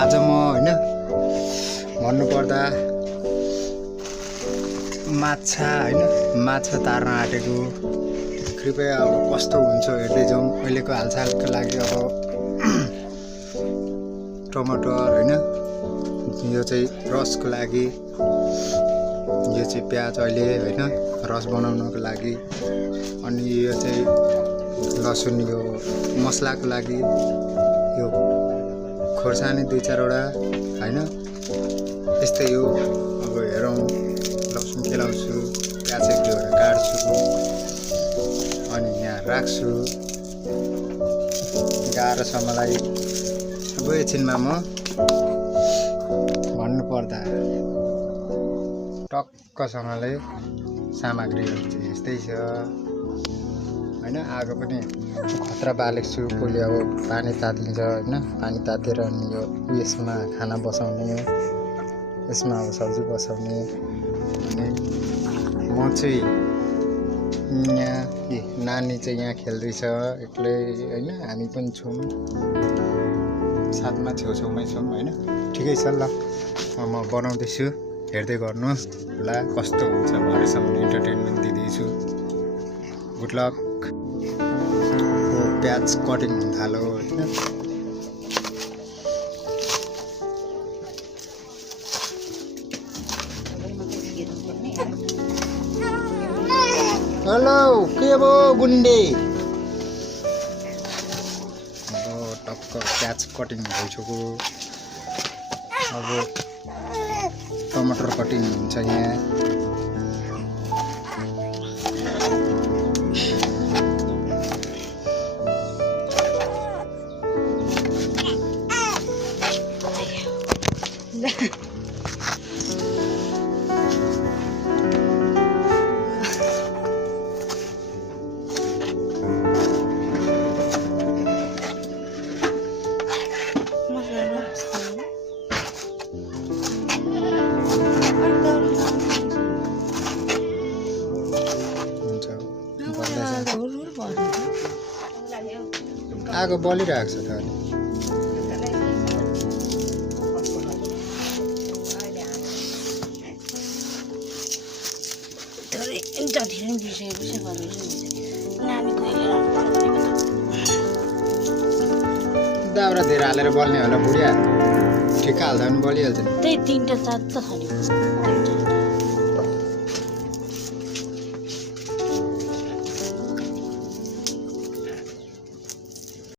आज म हैन भन्नुपर्दा माछा तार्न आँटेको। कृपया अब कस्तो हुन्छ हेर्दै जाउँ। अहिलेको हालसालको लागि अब टमाटर हैन, यो चाहिँ रसको लागि, यो चाहिँ प्याज अहिले हैन रस बनाउनको लागि, अनि यो चाहिँ लसुन यो मसलाको लागि, यो खोर्सानी 2-4 वटा हैन यस्तै हो। अब हेरौँ लसुन केलाउँछु, प्याज 1-2 वटा काट्छु अनि यहाँ राख्छु। गाह्रो छ मलाई। अब एकछिनमा म भन्नुपर्दा टक्कसँगले सामग्रीहरू चाहिँ यस्तै छ हैन। आगो पनि खतरा बालेको छु। पहिले अब पानी तातिन्छ हैन, पानी तातेर अनि यो यसमा खाना बसाउने, यसमा अब सब्जी बसाउने। अनि म चाहिँ यहाँ नानी चाहिँ यहाँ खेल्दैछ एक्लै हैन, हामी पनि छौँ साथमा, छेउछाउमै छौँ हैन। ठिकै छ ल, म बनाउँदैछु, हेर्दै गर्नु ल कस्तो हुन्छ। भरेसम्म इन्टरटेनमेन्ट दिँदैछु। Good lock. प्याज कटिङ हुन थाल्यो हैन। हेलो के भो गुन्डे? अब टक्क प्याज कटिङ भइसक्यो। अब टमाटर कटिङ हुन्छ यहाँ। आगो बलिरहेको छ त अनि। दाउरा धेरै हालेर बल्ने होला बुढिया, ठिक्क हाल्दा पनि बलिहाल्छ नि। त्यही 3 4 खाने